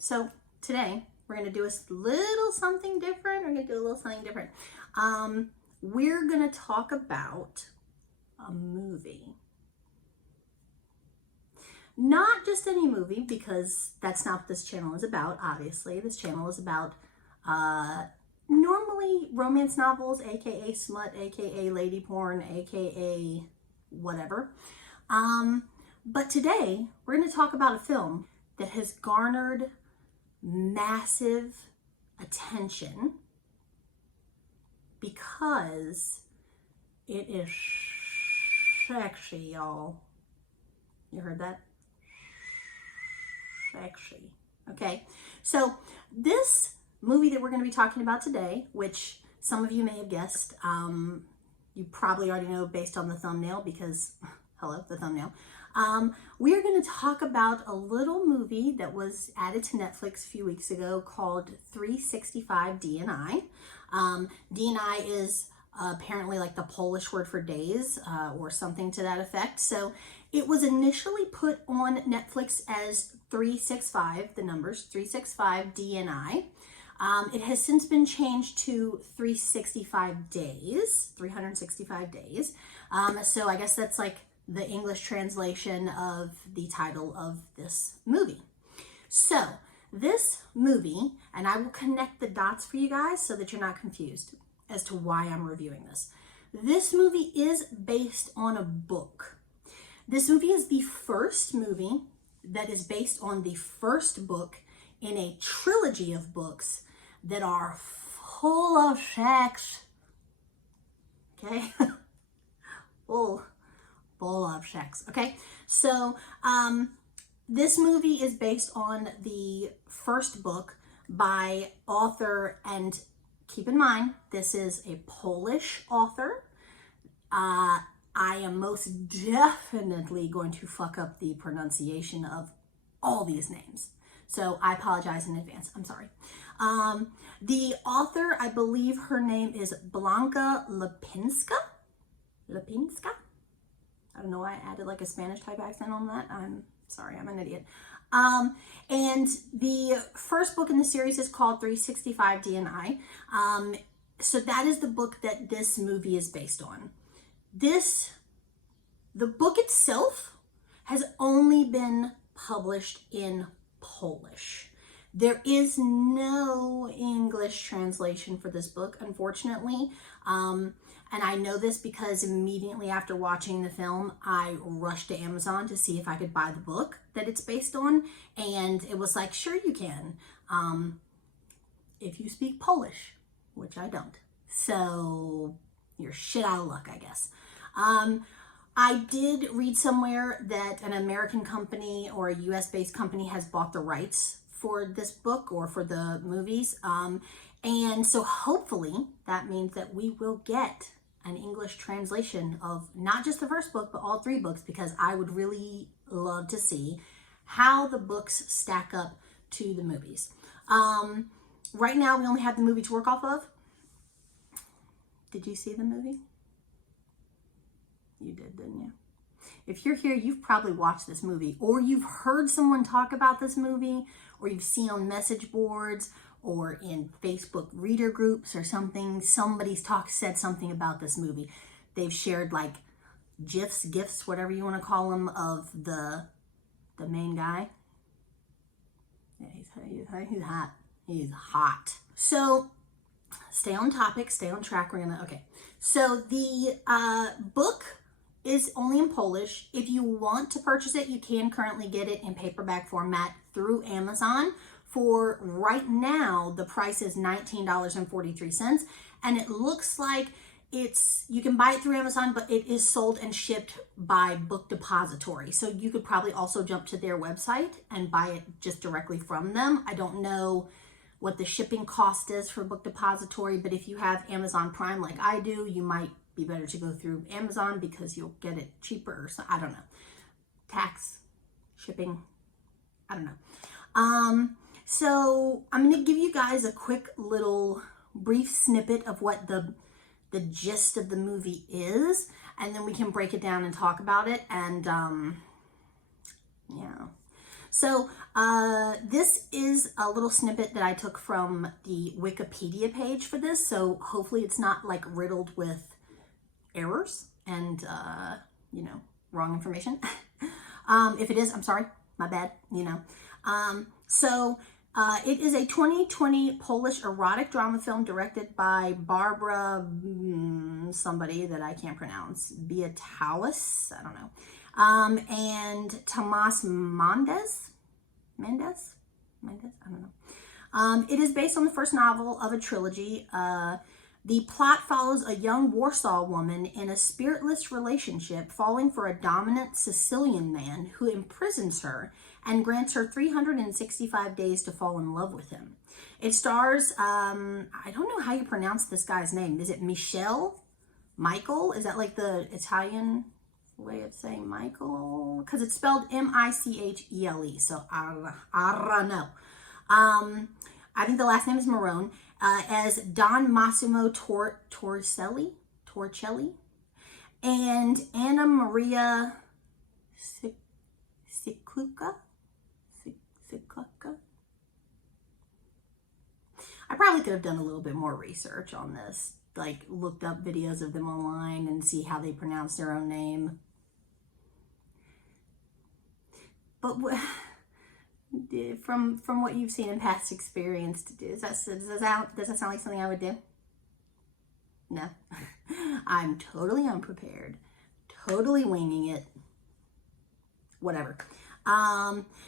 So today we're going to do a little something different. We're going to do a little something different. We're going to talk about a movie. Not just any movie, because that's not what this channel is about, obviously. This channel is about normally romance novels, aka smut, aka lady porn, aka whatever. But today we're going to talk about a film that has garnered massive attention because it is sexy, y'all. You heard that? Sexy. Okay, so this movie that we're going to be talking about today, which some of you may have guessed, you probably already know based on the thumbnail because, hello, the thumbnail. We are going to talk about a little movie that was added to Netflix a few weeks ago called 365 DNI. DNI is apparently like the Polish word for days or something to that effect. So it was initially put on Netflix as 365, the numbers, 365 DNI. It has since been changed to 365 days, 365 days. So I guess that's like the English translation of the title of this movie. So this movie, and I will connect the dots for you guys so that you're not confused as to why I'm reviewing this. This movie is based on a book. This movie is the first movie that is based on the first book in a trilogy of books that are full of sex. Okay? full of sex. Okay? So, this movie is based on the first book by author, and keep in mind, this is a Polish author. I am most definitely going to fuck up the pronunciation of all these names. So I apologize in advance. I'm sorry. The author, I believe her name is Blanka Lipinska. I don't know why I added like a Spanish type accent on that. I'm sorry, I'm an idiot. And the first book in the series is called 365 DNI. So that is the book that this movie is based on. The book itself has only been published in Polish. There is no English translation for this book, unfortunately. And I know this because immediately after watching the film, I rushed to Amazon to see if I could buy the book that it's based on. And it was like, sure you can, if you speak Polish, which I don't. So you're shit out of luck, I guess. I did read somewhere that an American company or a US-based company has bought the rights for this book or for the movies. And so hopefully that means that we will get an English translation of not just the first book, but all three books, because I would really love to see how the books stack up to the movies. Right now, we only have the movie to work off of. Did you see the movie? You did, didn't you? If you're here, you've probably watched this movie, or you've heard someone talk about this movie, or you've seen on message boards or in Facebook reader groups or something, somebody's said something about this movie. They've shared like gifs, whatever you want to call them, of the main guy. Yeah, he's hot. He's hot. So stay on topic, stay on track. Okay. So the book is only in Polish. If you want to purchase it, you can currently get it in paperback format through Amazon. For right now, the price is $19.43, and it looks like you can buy it through Amazon, but it is sold and shipped by Book Depository. So you could probably also jump to their website and buy it just directly from them. I don't know what the shipping cost is for Book Depository, but if you have Amazon Prime like I do, you might be better to go through Amazon because you'll get it cheaper or so. I don't know. Tax, shipping, I don't know. So I'm going to give you guys a quick little brief snippet of what the gist of the movie is, and then we can break it down and talk about it. And yeah. So this is a little snippet that I took from the Wikipedia page for this. So hopefully it's not like riddled with errors and, you know, wrong information. If it is, I'm sorry, my bad, you know. It is a 2020 Polish erotic drama film directed by Barbara, somebody that I can't pronounce, Biatalis, I don't know, and Tomas Mendes, I don't know. It is based on the first novel of a trilogy. The plot follows a young Warsaw woman in a spiritless relationship falling for a dominant Sicilian man who imprisons her and grants her 365 days to fall in love with him. It stars, I don't know how you pronounce this guy's name. Is it Michael? Is that like the Italian way of saying Michael? Because it's spelled Michele, so I don't know. I think the last name is Marone. As Don Massimo Torricelli, and Anna Maria Cicluca. I probably could have done a little bit more research on this, like looked up videos of them online and see how they pronounce their own name. But from what you've seen in past experience, does that sound like something I would do? No. I'm totally unprepared, totally winging it, whatever.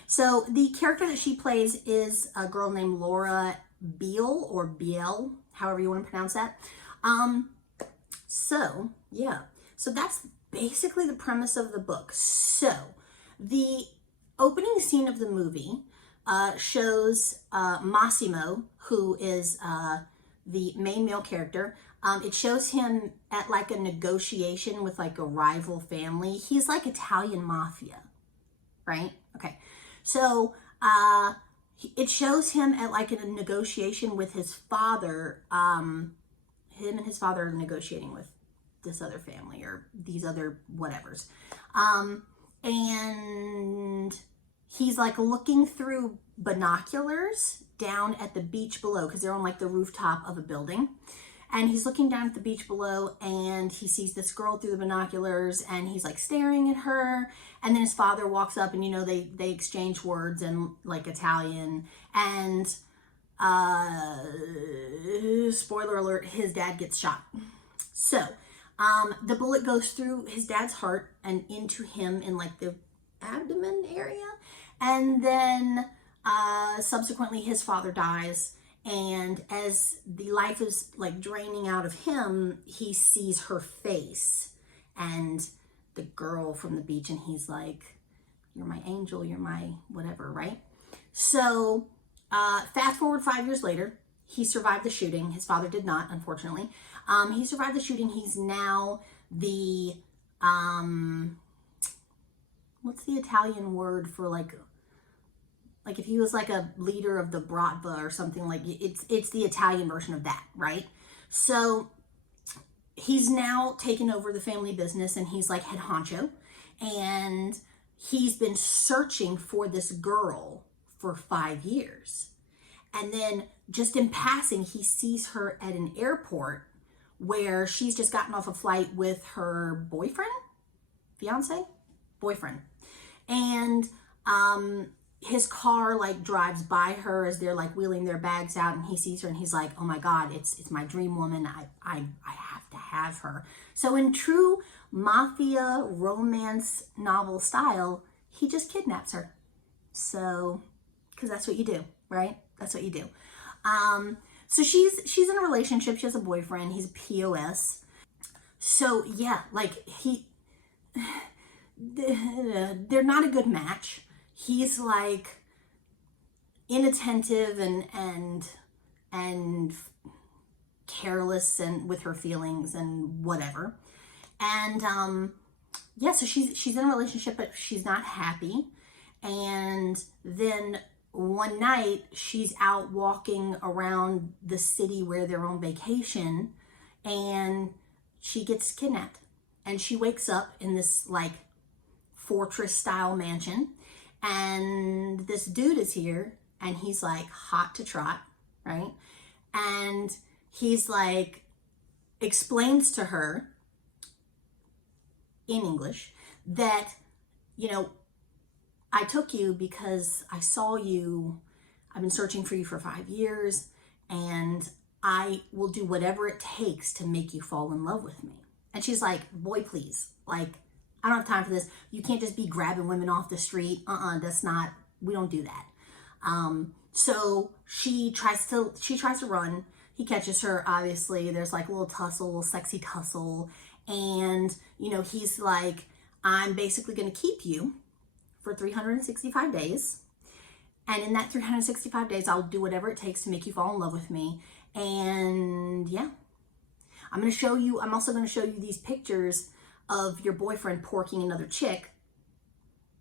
So the character that she plays is a girl named Laura Beale, or Biel, however you want to pronounce that. So that's basically the premise of the book. So the opening scene of the movie shows Massimo, who is the main male character. It shows him at like a negotiation with like a rival family. He's like Italian mafia, right? Okay. So it shows him at like a negotiation with his father. Him and his father are negotiating with this other family or these other whatevers. And he's like looking through binoculars down at the beach below, because they're on like the rooftop of a building. And he's looking down at the beach below and he sees this girl through the binoculars and he's like staring at her. And then his father walks up and, you know, they exchange words in like Italian. And spoiler alert, his dad gets shot. So the bullet goes through his dad's heart and into him in like the abdomen area. And then subsequently his father dies. And as the life is like draining out of him, he sees her face and the girl from the beach, and he's like, "You're my angel, you're my whatever," right? So fast forward 5 years later, he survived the shooting. His father did not, unfortunately. He survived the shooting. He's now the, what's the Italian word for like if he was like a leader of the Bratva or something, like it's the Italian version of that, right? So he's now taken over the family business and he's like head honcho, and he's been searching for this girl for 5 years. And then just in passing, he sees her at an airport where she's just gotten off a flight with her boyfriend. And his car like drives by her as they're like wheeling their bags out, and he sees her and he's like, "Oh my God, it's my dream woman. I have to have her." So in true mafia romance novel style, he just kidnaps her. So, because that's what you do, right? That's what you do. So she's in a relationship. She has a boyfriend. He's a POS. So yeah, like they're not a good match. He's like inattentive and careless and with her feelings and whatever. And so she's in a relationship, but she's not happy. And then one night she's out walking around the city where they're on vacation, and she gets kidnapped. And she wakes up in this like fortress style mansion. and this dude is here, and he's like hot to trot, right? And he's like, explains to her in English that, you know, I took you because I saw you, I've been searching for you for 5 years, and I will do whatever it takes to make you fall in love with me. And she's like, boy, please, like, I don't have time for this. You can't just be grabbing women off the street. That's not, we don't do that. So she tries to run. He catches her, obviously. There's like a little tussle, a little sexy tussle. And, you know, he's like, I'm basically going to keep you for 365 days. And in that 365 days, I'll do whatever it takes to make you fall in love with me. And yeah, I'm also going to show you these pictures of your boyfriend porking another chick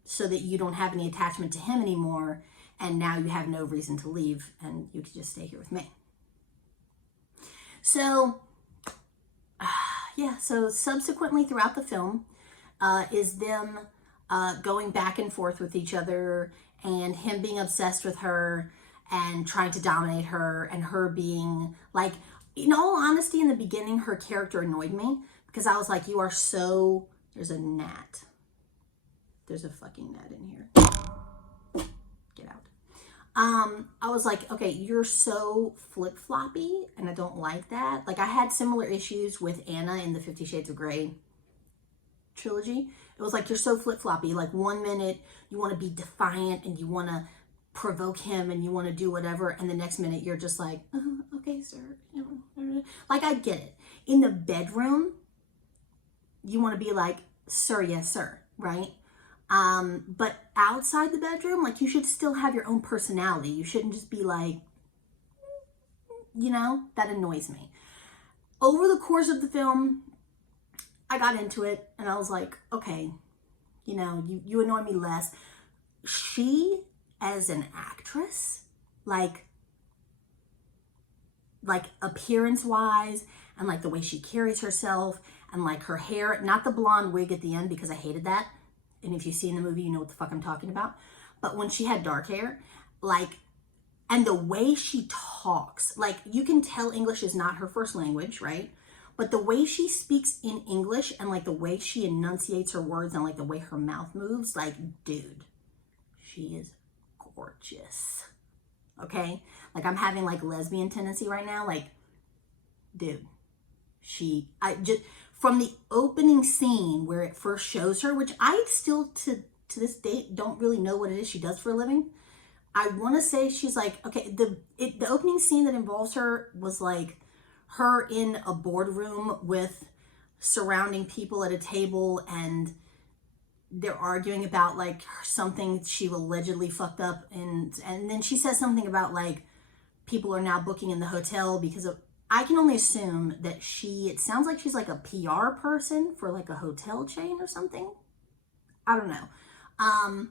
so that you don't have any attachment to him anymore. And now you have no reason to leave and you can just stay here with me. So, yeah, so subsequently throughout the film is them going back and forth with each other, and him being obsessed with her and trying to dominate her, and her being like, in all honesty, in the beginning, her character annoyed me because I was like, you are so, there's a gnat. There's a fucking gnat in here. Get out. I was like, okay, you're so flip-floppy, and I don't like that. Like, I had similar issues with Anna in the 50 Shades of Grey trilogy. It was like, you're so flip-floppy. Like, one minute you want to be defiant and you want to provoke him and you want to do whatever, and the next minute you're just like, okay, sir. Like, I get it. In the bedroom, you want to be like, sir, yes, sir, right? But outside the bedroom, like, you should still have your own personality. You shouldn't just be like, you know, that annoys me. Over the course of the film, I got into it and I was like, okay, you know, you annoy me less. She, as an actress, like appearance wise, and like the way she carries herself, and like her hair, not the blonde wig at the end because I hated that. And if you've seen the movie, you know what the fuck I'm talking about. But when she had dark hair, like, and the way she talks, like, you can tell English is not her first language, right? But the way she speaks in English, and like the way she enunciates her words, and like the way her mouth moves, like, dude, she is gorgeous. Okay? Like, I'm having like lesbian tendency right now. Like, dude, from the opening scene where it first shows her, which I still to this date don't really know what it is she does for a living. I want to say she's like, okay, the opening scene that involves her was like her in a boardroom with surrounding people at a table, and they're arguing about like something she allegedly fucked up, and then she says something about like people are now booking in the hotel because of, I can only assume that it sounds like she's like a PR person for like a hotel chain or something. I don't know.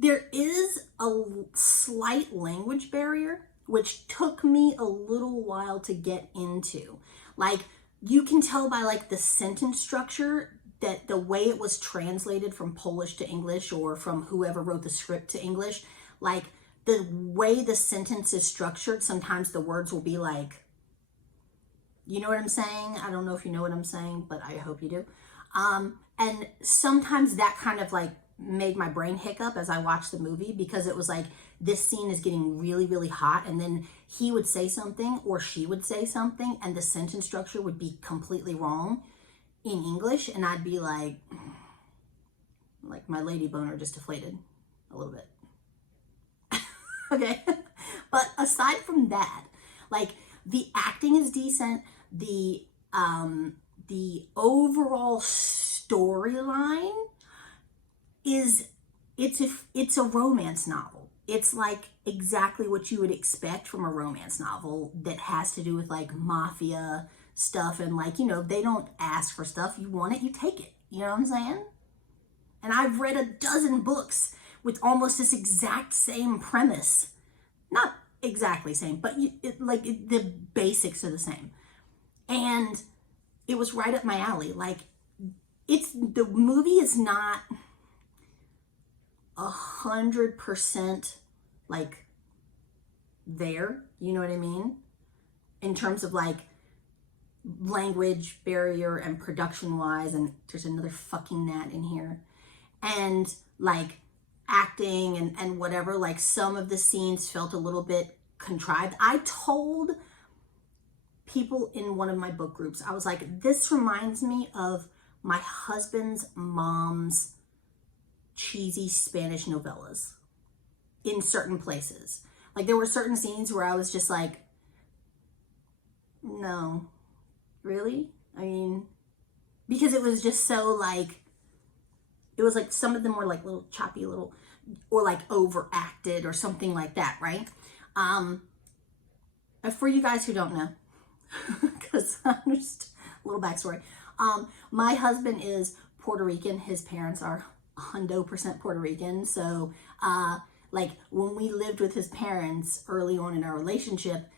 There is a slight language barrier, which took me a little while to get into. Like, you can tell by like the sentence structure that the way it was translated from Polish to English, or from whoever wrote the script to English, like the way the sentence is structured, sometimes the words will be like, you know what I'm saying? I don't know if you know what I'm saying, but I hope you do. And sometimes that kind of like made my brain hiccup as I watched the movie, because it was like, this scene is getting really, really hot, and then he would say something or she would say something and the sentence structure would be completely wrong in English, and I'd be like my lady boner just deflated a little bit. Okay. But aside from that, like, the acting is decent. The overall storyline is, it's a romance novel. It's like exactly what you would expect from a romance novel that has to do with like mafia stuff, and like, you know, they don't ask for stuff. You want it, you take it. You know what I'm saying? And I've read a dozen books with almost this exact same premise. Not exactly same, but the basics are the same. And it was right up my alley. Like, the movie is not 100% like there, you know what I mean? In terms of like language barrier and production wise, and there's another fucking gnat in here, and like acting and whatever, like some of the scenes felt a little bit contrived. I told people in one of my book groups, I was like, this reminds me of my husband's mom's cheesy Spanish novellas in certain places. Like there were certain scenes where I was just like, no, really? I mean, because it was just so like, it was like some of them were like little choppy little, or like overacted or something like that, right? For you guys who don't know, because just a little backstory. My husband is Puerto Rican. His parents are 100% Puerto Rican. So, like when we lived with his parents early on in our relationship,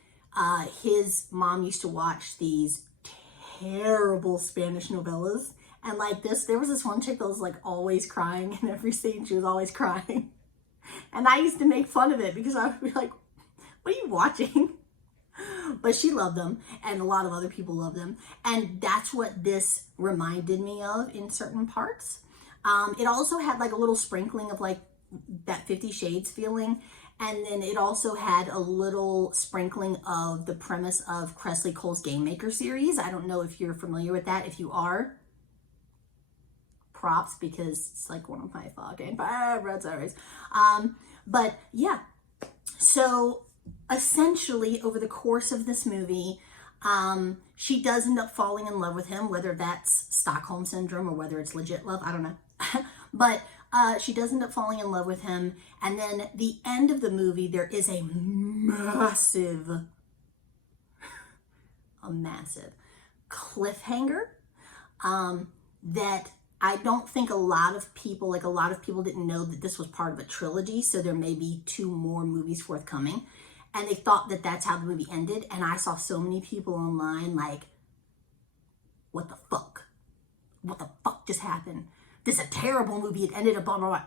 his mom used to watch these terrible Spanish novellas. And like this, there was this one chick that was like always crying in every scene. She was always crying. And I used to make fun of it because I would be like, what are you watching? But she loved them, and a lot of other people loved them. And that's what this reminded me of in certain parts. It also had like a little sprinkling of like that 50 Shades feeling. And then it also had a little sprinkling of the premise of Cressley Cole's Game Maker series. I don't know if you're familiar with that. If you are, props, because it's like one of my fucking favorite series. But yeah, so essentially over the course of this movie, she does end up falling in love with him, whether that's Stockholm Syndrome or whether it's legit love, I don't know. But she does end up falling in love with him. And then the end of the movie, there is a massive cliffhanger that I don't think a lot of people didn't know that this was part of a trilogy. So there may be 2 more movies forthcoming. And they thought that that's how the movie ended. And I saw so many people online like, what the fuck? What the fuck just happened? This is a terrible movie. It ended up blah, blah, blah.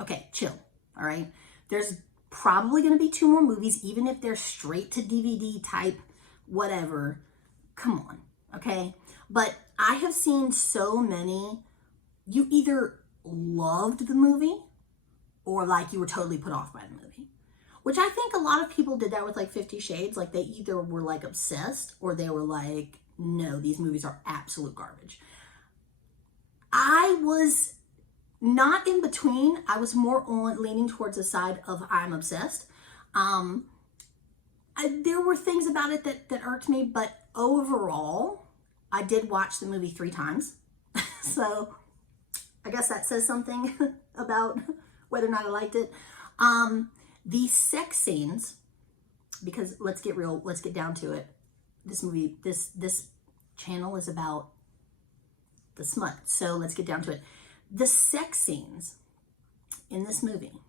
Okay, chill, all right? There's probably going to be 2 more movies, even if they're straight to DVD type, whatever. Come on, okay? But I have seen so many, you either loved the movie or like you were totally put off by the movie. Which I think a lot of people did that with like 50 Shades. Like they either were like obsessed or they were like, no, these movies are absolute garbage. I was not in between. I was more on leaning towards the side of I'm obsessed. There were things about it that irked me, but overall, I did watch the movie 3 times. So I guess that says something about whether or not I liked it. The sex scenes, because let's get real, let's get down to it. This movie, this channel is about the smut. So let's get down to it. The sex scenes in this movie,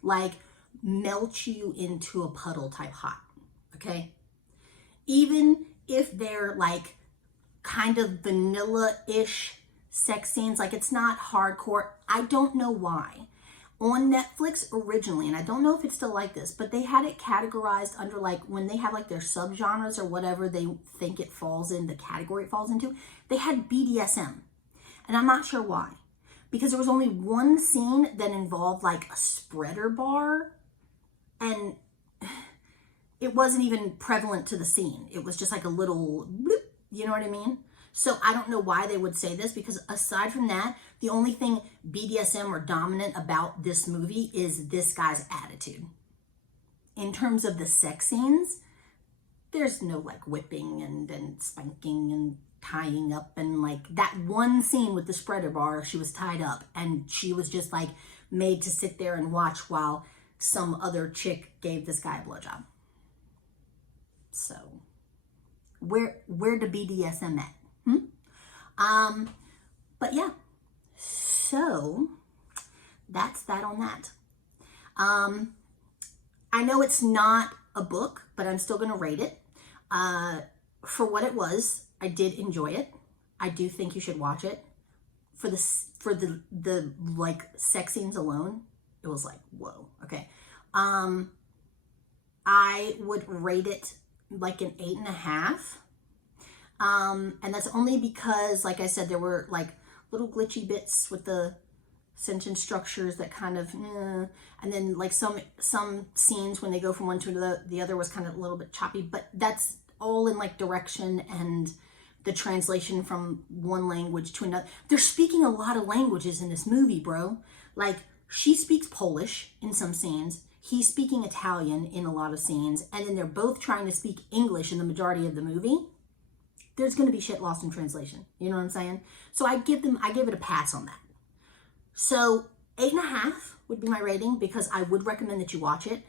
like melt you into a puddle type hot, okay? Even if they're like kind of vanilla-ish sex scenes, like it's not hardcore. I don't know why. On Netflix originally, and I don't know if it's still like this, but they had it categorized under like when they have like their subgenres or whatever they think it falls in, the category it falls into, they had BDSM. And I'm not sure why. Because there was only one scene that involved like a spreader bar, and it wasn't even prevalent to the scene. It was just like a little bloop, you know what I mean? So I don't know why they would say this, because aside from that, the only thing BDSM or dominant about this movie is this guy's attitude. In terms of the sex scenes, there's no like whipping and spanking and tying up, and like that one scene with the spreader bar, she was tied up and she was just like made to sit there and watch while some other chick gave this guy a blowjob. So where the BDSM at? But yeah, so that's that on that. I know it's not a book, but I'm still going to rate it. For what it was, I did enjoy it. I do think you should watch it. For the like sex scenes alone, it was like, whoa. Okay. I would rate it like an 8.5. And that's only because, like I said, there were like little glitchy bits with the sentence structures that kind of, and then like some scenes when they go from one to the other was kind of a little bit choppy, but that's all in like direction and the translation from one language to another. They're speaking a lot of languages in this movie, bro. Like, she speaks Polish in some scenes. He's speaking Italian in a lot of scenes. And then they're both trying to speak English in the majority of the movie. There's going to be shit lost in translation. You know what I'm saying? So I give it a pass on that. So 8.5 would be my rating, because I would recommend that you watch it.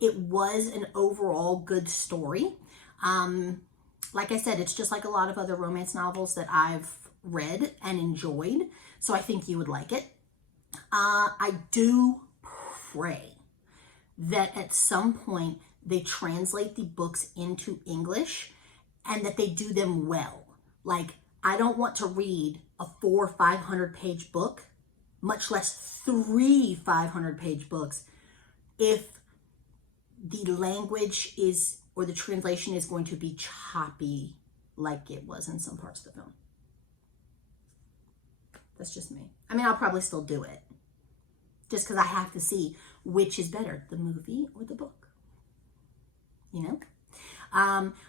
It was an overall good story. Like I said, it's just like a lot of other romance novels that I've read and enjoyed. So I think you would like it. I do pray that at some point they translate the books into English and that they do them well. Like, I don't want to read a 400 or 500 page book, much less 3 500-page books, if the language is, or the translation is going to be choppy like it was in some parts of the film. That's just me. I mean, I'll probably still do it, just because I have to see which is better, the movie or the book, you know?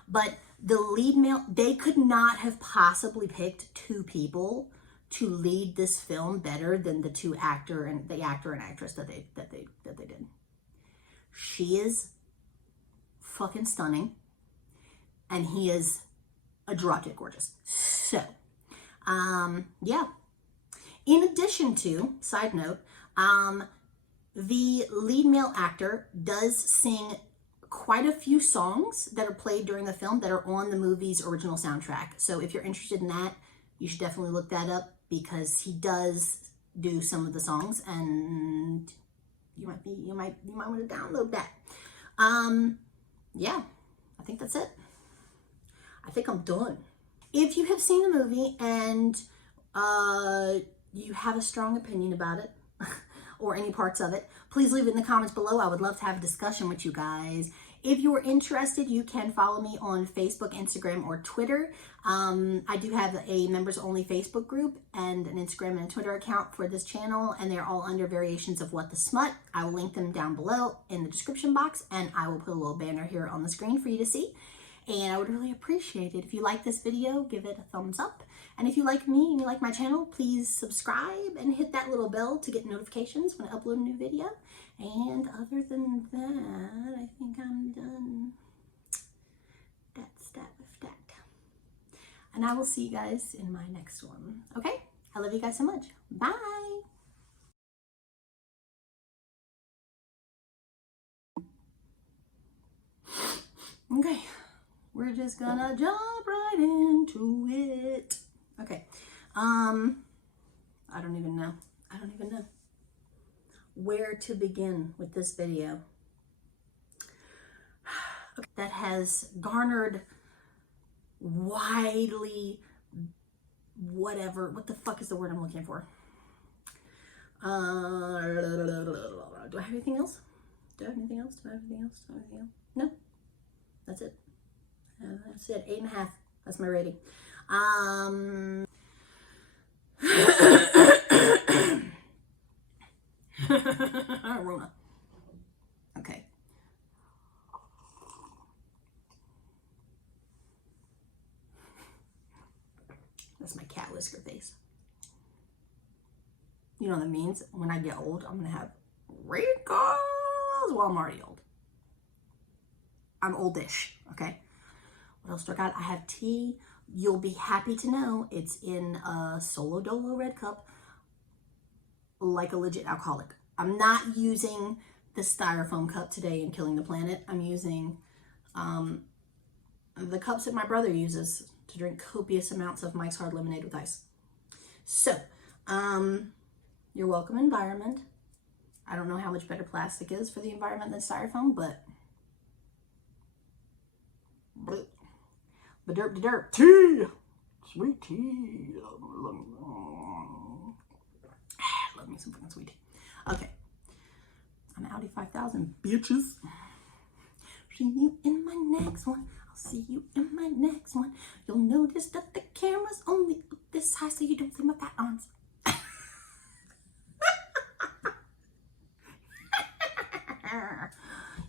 But the lead male, they could not have possibly picked 2 people to lead this film better than the actor and actress that they did. She is fucking stunning, and he is a drop dead gorgeous. So, yeah. In addition to, side note, the lead male actor does sing quite a few songs that are played during the film that are on the movie's original soundtrack. So if you're interested in that, you should definitely look that up, because he does do some of the songs, and you might want to download that. Yeah, I think that's it. I think I'm done. If you have seen the movie and you have a strong opinion about it or any parts of it, please leave it in the comments below. I would love to have a discussion with you guys. If you're interested, you can follow me on Facebook, Instagram, or Twitter. I do have a members only Facebook group and an Instagram and Twitter account for this channel, and they're all under variations of What the Smut. I will link them down below in the description box, and I will put a little banner here on the screen for you to see. And I would really appreciate it if you like this video, give it a thumbs up. And if you like me and you like my channel, please subscribe and hit that little bell to get notifications when I upload a new video. And other than that, I think I'm done. That's that with that. And I will see you guys in my next one. Okay? I love you guys so much. Bye. Okay. We're just gonna jump right into it. Okay. I don't even know where to begin with this video. That has garnered widely whatever. What the fuck is the word I'm looking for? Do I have anything else? Do I have anything else? No. That's it. That's it. 8.5. That's my rating. Rona. Okay. That's my cat whisker face. You know what that means? When I get old, I'm gonna have wrinkles. Well, I'm already old. I'm oldish, okay? What else do I got? I have tea. You'll be happy to know it's in a Solo Dolo red cup, like a legit alcoholic. I'm not using the styrofoam cup today in Killing the Planet. I'm using the cups that my brother uses to drink copious amounts of Mike's Hard Lemonade with ice. So, you're welcome, environment. I don't know how much better plastic is for the environment than styrofoam, but derp tea. Sweet tea. Love me some fucking sweet tea. Okay. I'm Audi 5000, bitches. See you in my next one. I'll see you in my next one. You'll notice that the camera's only this high so you don't see my fat arms.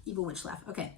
Evil witch laugh. Okay.